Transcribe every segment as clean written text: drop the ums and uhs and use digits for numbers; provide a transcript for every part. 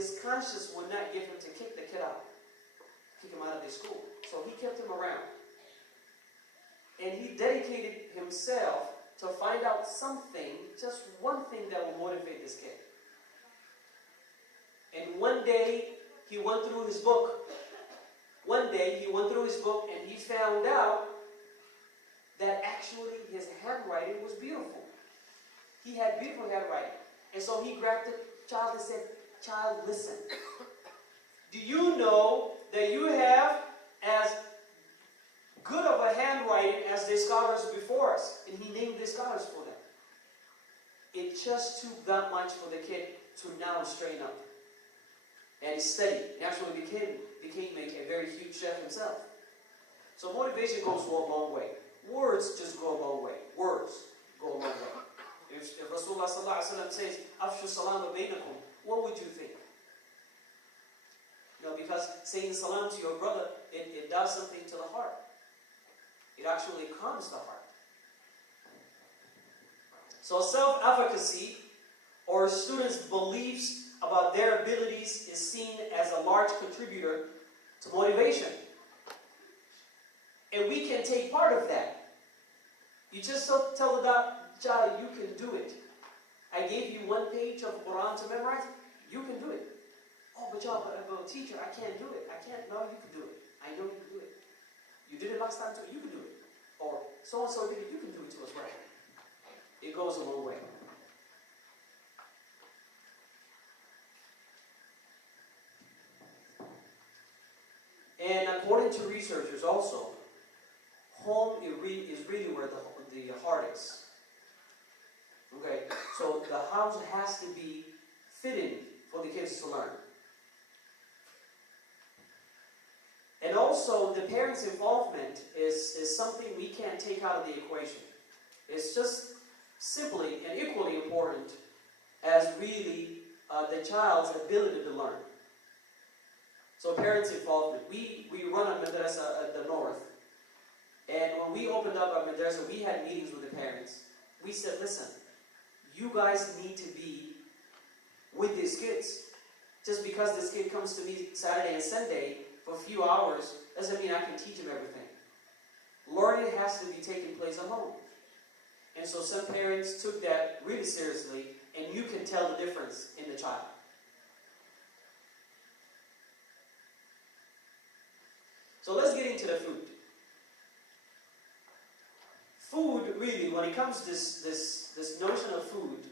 his conscience would not give him to kick the kid out, kick him out of the school. So he kept him around. And he dedicated himself to find out something, just one thing that will motivate this kid. And one day, he went through his book. One day, he went through his book and he found out that actually his handwriting was beautiful. He had beautiful handwriting. And so he grabbed the child and said, "Child, listen. Do you know that you have as good of a handwriting as the scholars before us?" And he named the scholars for them. It just took that much for the kid to now straighten up. And he studied. And actually became a very huge chef himself. So motivation goes a long way. Words just go a long way. Words go a long way. If Rasulullah sallallahu alaihi wasallam says, "Afshu salama bainakum," what would you think? Because saying salam to your brother, it does something to the heart. It actually calms the heart. So self-efficacy, or students' beliefs about their abilities, is seen as a large contributor to motivation. And we can take part of that. You just tell the child, "You can do it. I gave you one page of Quran to memorize. You can do it." "Oh, but teacher, I can't do it. I can't." "No, you can do it. I know you can do it. You did it last time too. You can do it." Or so-and-so did it. You can do it too as well. It goes a long way. And according to researchers also, home is really where the heart is. Okay, so the house has to be fitting for the kids to learn. And also, the parents' involvement is something we can't take out of the equation. It's just simply and equally important as really the child's ability to learn. So parents' involvement. We run a madrasa at the north. And when we opened up our madrasa, we had meetings with the parents. We said, "Listen, you guys need to be with these kids. Just because this kid comes to me Saturday and Sunday for a few hours doesn't mean I can teach him everything. Learning has to be taking place at home." And so some parents took that really seriously, and you can tell the difference in the child. So let's get into the food. Food, really, when it comes to this notion of food,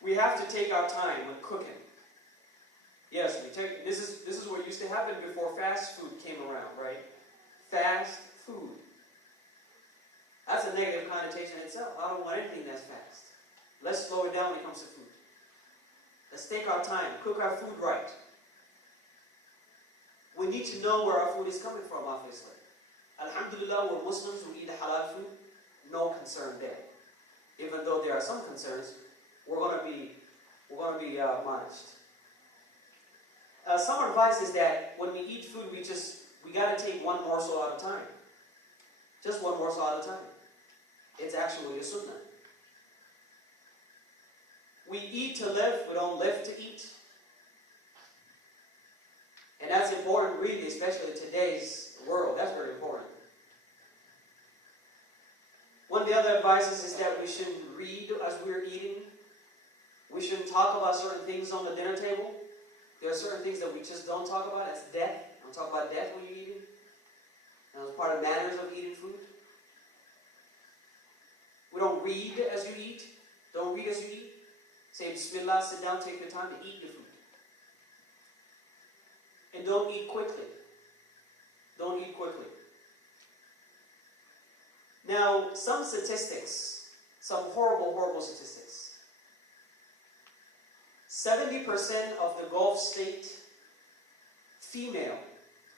we have to take our time when cooking. Yes, this is what used to happen before fast food came around, right? Fast food. That's a negative connotation itself. I don't want anything that's fast. Let's slow it down when it comes to food. Let's take our time, cook our food right. We need to know where our food is coming from, obviously. Alhamdulillah, we're Muslims, we eat halal food. No concern there. Even though there are some concerns, we're going to be modest. Some advice is that when we eat food, we got to take one morsel at a time. Just one morsel at a time. It's actually a sunnah. We eat to live, we don't live to eat. And that's important, really, especially in today's world. That's very important. One of the other advices is that we shouldn't read as we're eating. We shouldn't talk about certain things on the dinner table. There are certain things that we just don't talk about. That's death. Don't talk about death when you're eating. And it's part of manners of eating food. We don't read as you eat. Don't read as you eat. Say Bismillah, sit down, take your time to eat the food. And don't eat quickly. Don't eat quickly. Now, some statistics, some horrible statistics. 70% of the Gulf state female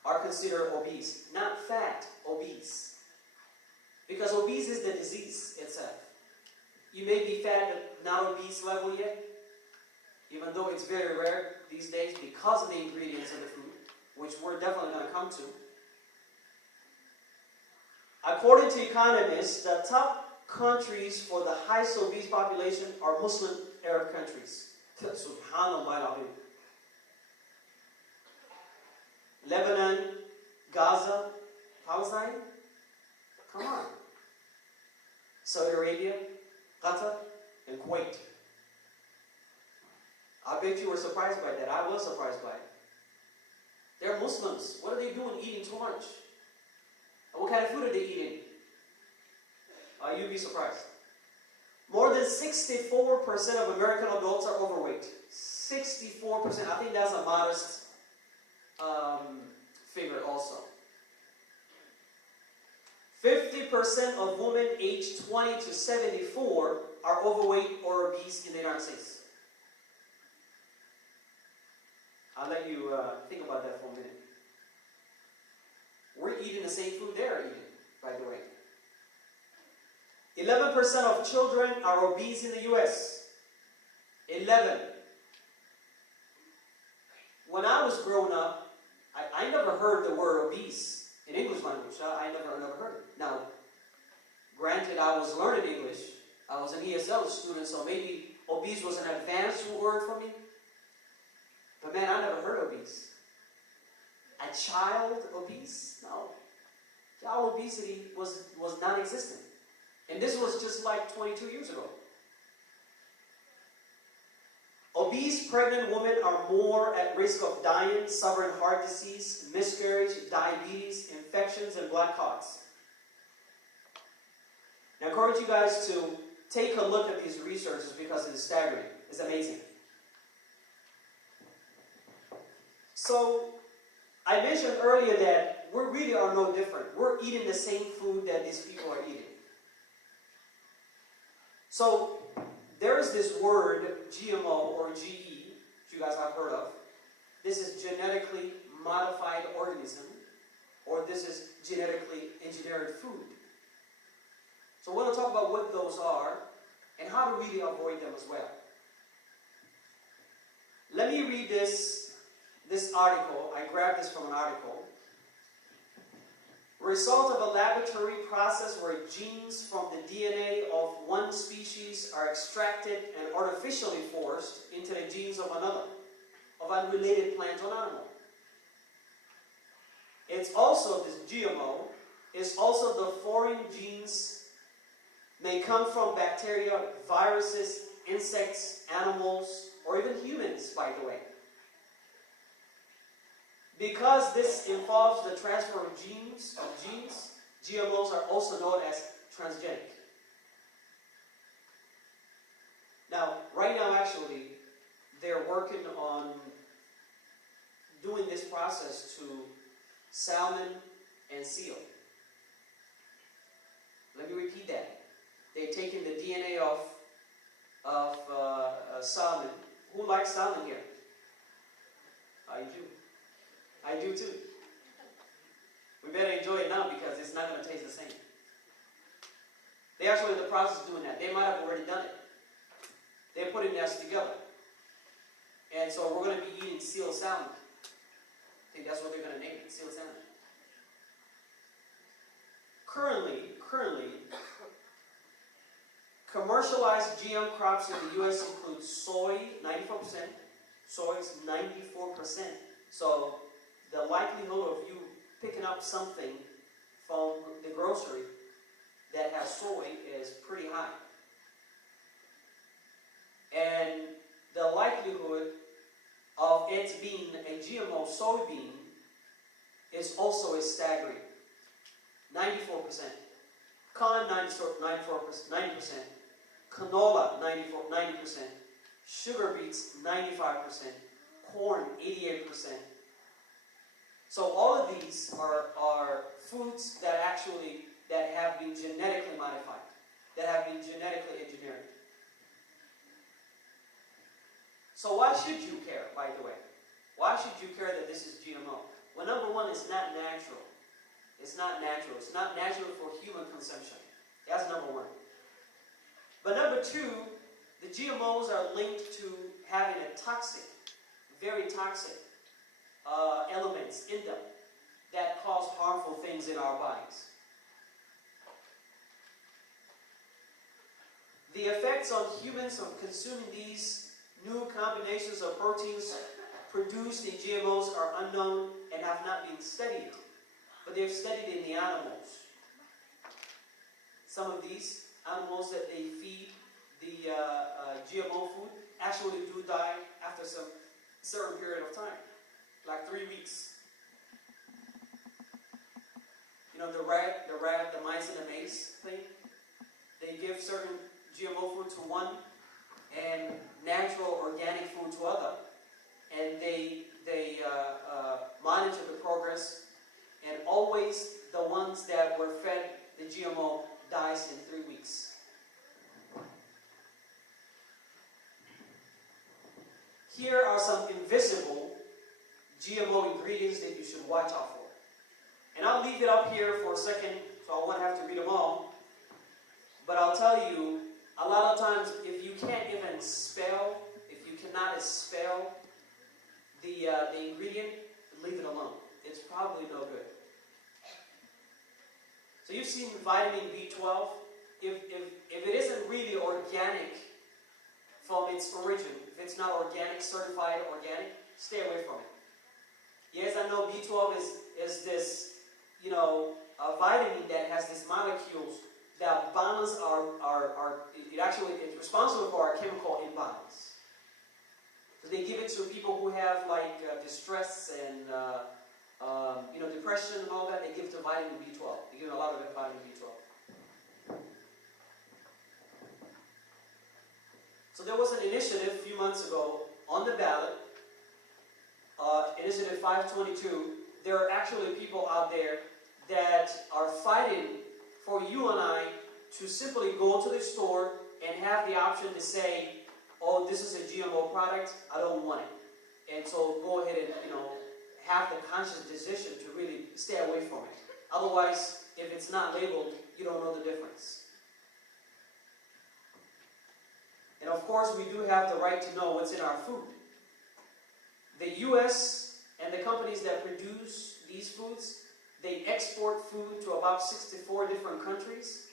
are considered obese. Not fat, obese. Because obese is the disease itself. You may be fat but not obese level yet, even though it's very rare these days because of the ingredients in the food, which we're definitely going to come to. According to economists, the top countries for the highest obese population are Muslim Arab countries. Subhanallah. Lebanon, Gaza, Palestine? Come on. Saudi Arabia, Qatar, and Kuwait. I bet you were surprised by that. I was surprised by it. They're Muslims. What are they doing eating too much? And what kind of food are they eating? You'd be surprised. More than 64% of American adults are overweight. 64%. I think that's a modest figure also. 50% of women aged 20 to 74 are overweight or obese in the United States. I'll let you think about that for a minute. We're eating the same food they're eating, by the way. 11% of children are obese in the U.S. 11. When I was growing up, I never heard the word obese in English language. I never heard it. Now, granted, I was learning English. I was an ESL student, so maybe obese was an advanced word for me. But man, I never heard obese. A child obese? No. Child obesity was non-existent. And this was just like 22 years ago. Obese pregnant women are more at risk of dying, suffering heart disease, miscarriage, diabetes, infections, and blood clots. Now I encourage you guys to take a look at these researches because it is staggering. It's amazing. So, I mentioned earlier that we really are no different. We're eating the same food that these people are eating. So, there is this word, GMO or GE, which you guys have heard of. This is genetically modified organism, or this is genetically engineered food. So, we're going to talk about what those are and how to really avoid them as well. Let me read this article. I grabbed this from an article. Result of a laboratory process where genes from the DNA of one species are extracted and artificially forced into the genes of another, of unrelated plant or animal. It's also, this GMO, is also the foreign genes may come from bacteria, viruses, insects, animals, or even humans, by the way. Because this involves the transfer of genes, GMOs are also known as transgenic. Now, right now actually, they're working on doing this process to salmon and seal. Let me repeat that. They've taken the DNA of salmon. Who likes salmon here? I do. I do too. We better enjoy it now because it's not going to taste the same. They're actually in the process of doing that. They might have already done it. They're putting this together. And so we're going to be eating seal salmon. I think that's what they're going to name it, seal salmon. Currently, commercialized GM crops in the U.S. include soy, 94%. Soy is 94%. So the likelihood of you picking up something from the grocery that has soy is pretty high. And the likelihood of it being a GMO soybean is also staggering. 94%. Corn, 90%. Canola, 90%. Sugar beets, 95%. Corn, 88%. So all of these are foods that have been genetically modified, that have been genetically engineered. So why should you care, by the way? Why should you care that this is GMO? Well, number one, it's not natural. It's not natural. It's not natural for human consumption. That's number one. But number two, the GMOs are linked to having a toxic, very toxic elements in them that cause harmful things in our bodies. The effects on humans of consuming these new combinations of proteins produced in GMOs are unknown and have not been studied, but they've studied in the animals. Some of these animals that they feed the GMO food actually do die after some certain period of time, like 3 weeks. You know, the rat, the mice, and the maze thing. They give certain GMO food to one and natural organic food to other, and they monitor the progress, and always the ones that were fed the GMO dies in 3 weeks. Here are some invisible GMO ingredients that you should watch out for. And I'll leave it up here for a second, so I won't have to read them all. But I'll tell you, a lot of times, if you can't even spell, if you cannot spell the ingredient, leave it alone. It's probably no good. So you've seen vitamin B12. If it isn't really organic from its origin, if it's not organic, certified organic, stay away from it. Yes, I know B12 is this, you know, a vitamin that has these molecules that balance it's responsible for our chemical imbalance. So they give it to people who have like distress and depression and all that. They give it to vitamin B12. They give it a lot of that vitamin B12. So there was an initiative a few months ago on the ballot, Initiative 522. There are actually people out there that are fighting for you and I to simply go to the store and have the option to say, oh, this is a GMO product, I don't want it. And so go ahead and, have the conscious decision to really stay away from it. Otherwise, if it's not labeled, you don't know the difference. And of course, we do have the right to know what's in our food. The U.S. and the companies that produce these foods, they export food to about 64 different countries,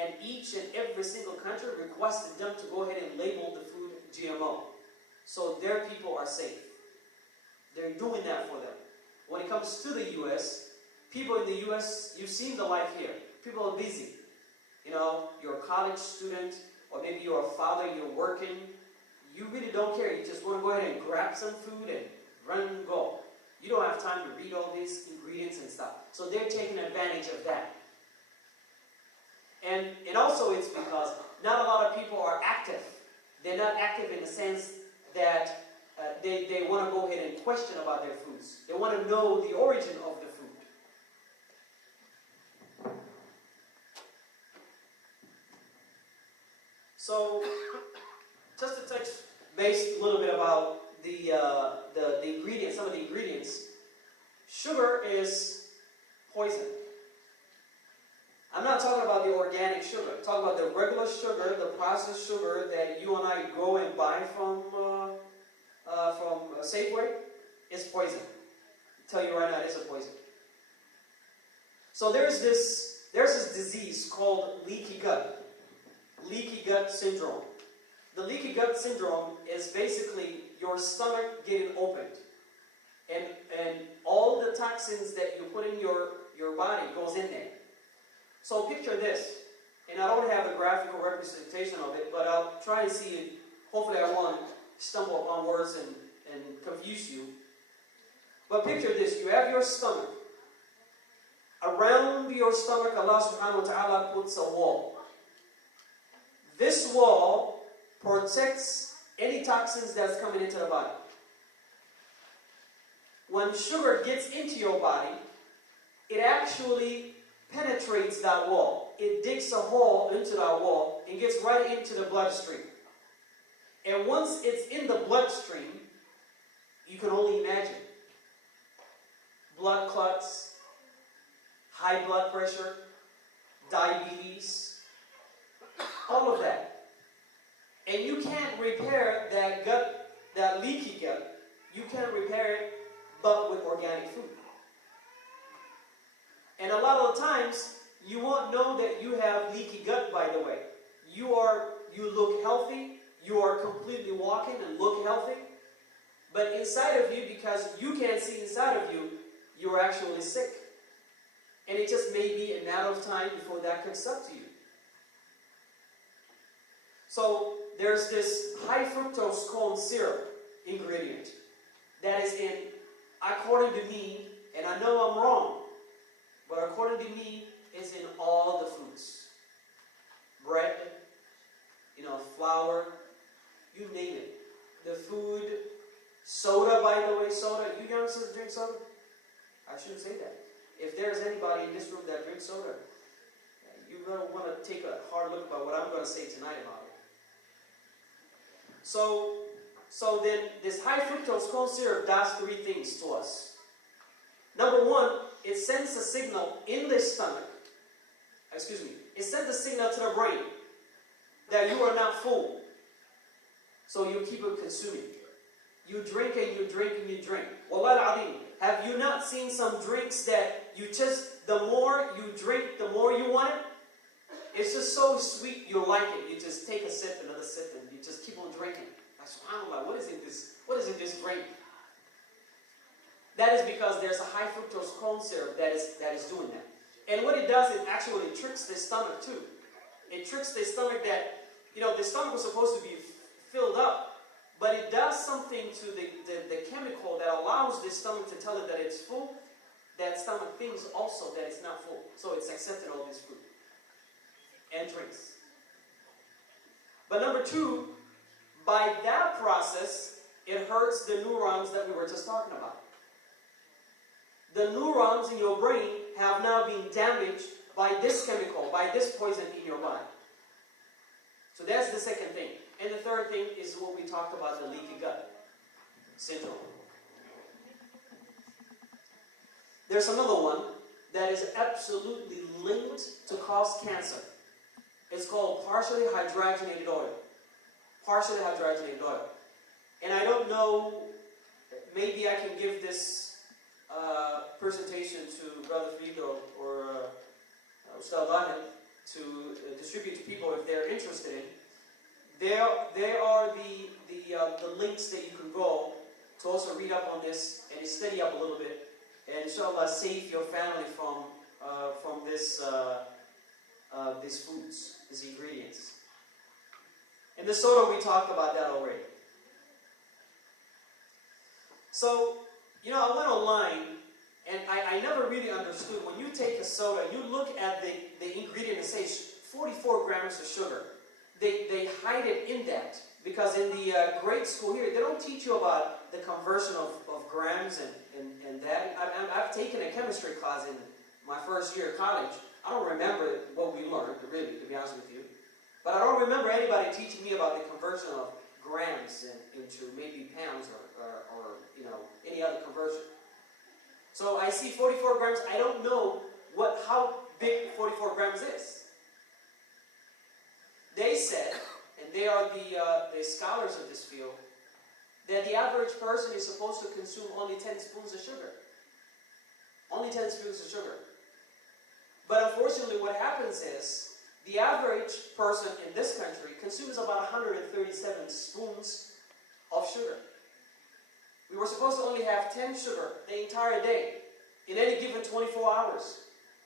and each and every single country requested them to go ahead and label the food GMO. So their people are safe. They're doing that for them. When it comes to the U.S., people in the U.S., you've seen the life here. People are busy. You're a college student, or maybe you're a father, you're working. You really don't care. You just want to go ahead and grab some food and run and go. You don't have time to read all these ingredients and stuff. So they're taking advantage of that. And also it's because not a lot of people are active. They're not active in the sense that they want to go ahead and question about their foods. They want to know the origin of the food. So, just to touch base a little bit about the ingredients, some of the ingredients. Sugar is poison. I'm not talking about the organic sugar. I'm talking about the regular sugar, the processed sugar that you and I go and buy from Safeway. It's poison. I tell you right now, it's a poison. So there's this disease called leaky gut syndrome. The leaky gut syndrome is basically your stomach getting opened, and all the toxins that you put in your body goes in there. So picture this, and I don't have a graphical representation of it, but I'll try and see it. Hopefully I won't stumble upon words and confuse you. But picture this, you have your stomach. Around your stomach, Allah subhanahu wa ta'ala puts a wall. This wall protects any toxins that's coming into the body. When sugar gets into your body, it actually penetrates that wall. It digs a hole into that wall and gets right into the bloodstream. And once it's in the bloodstream, you can only imagine blood clots, high blood pressure, diabetes, all of that. And you can't repair that gut, that leaky gut. You can't repair it but with organic food. And a lot of the times, you won't know that you have leaky gut, by the way. You look healthy, you are completely walking and look healthy, but inside of you, because you can't see inside of you, you're actually sick. And it just may be a matter of time before that comes up to you. So there's this high fructose corn syrup ingredient that is in, according to me, and I know I'm wrong, but according to me, it's in all the foods. Bread, flour, you name it. The food, soda, by the way, soda. You youngsters drink soda? I shouldn't say that. If there's anybody in this room that drinks soda, you're going to want to take a hard look about what I'm going to say tonight about it. So then this high fructose corn syrup does three things to us. Number one, it sends a signal in the stomach. It sends a signal to the brain that you are not full. So you keep on consuming. You drink and you drink and you drink. Wallah al-Azim, have you not seen some drinks that you just, the more you drink, the more you want it? It's just so sweet, you like it. You just take a sip, another sip, and you just keep on drinking. Like, subhanAllah, what is in this drink? That is because there's a high fructose corn syrup that is doing that. And what it does, it actually tricks the stomach too. It tricks the stomach that, the stomach was supposed to be filled up, but it does something to the chemical that allows the stomach to tell it that it's full. That stomach thinks also that it's not full. So it's accepted all this food and drinks. But number two, by that process, it hurts the neurons that we were just talking about. The neurons in your brain have now been damaged by this chemical, by this poison in your body. So that's the second thing. And the third thing is what we talked about, the leaky gut syndrome. There's another one that is absolutely linked to cause cancer. It's called partially hydrogenated oil. Partially hydrogenated oil. And I don't know, maybe I can give this presentation to Brother Frido or Ustad Dahil to distribute to people if they're interested in. There are the links that you can go to also read up on this and study up a little bit, and inshallah save your family from these foods, these ingredients. In the soda, we talked about that already. So, I went online, and I never really understood, when you take a soda, you look at the ingredient and say 44 grams of sugar. They hide it in that, because in the grade school here, they don't teach you about the conversion of grams and that. I've taken a chemistry class in my first year of college. I don't remember what we learned, really, to be honest with you. But I don't remember anybody teaching me about the conversion of grams into maybe pounds or any other conversion. So I see 44 grams. I don't know how big 44 grams is. They said, and they are the scholars of this field, that the average person is supposed to consume only 10 spoons of sugar. Only 10 spoons of sugar. But unfortunately, what happens is, the average person in this country consumes about 137 spoons of sugar. We were supposed to only have 10 sugar the entire day, in any given 24 hours.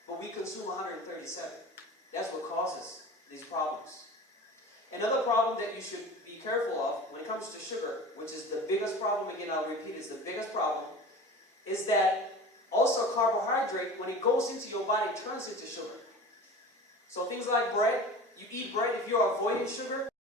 But we consume 137. That's what causes these problems. Another problem that you should be careful of when it comes to sugar, which is the biggest problem, again I'll repeat, is the biggest problem, is that also carbohydrate, when it goes into your body, turns into sugar. So things like bread, you eat bread, if you're avoiding sugar,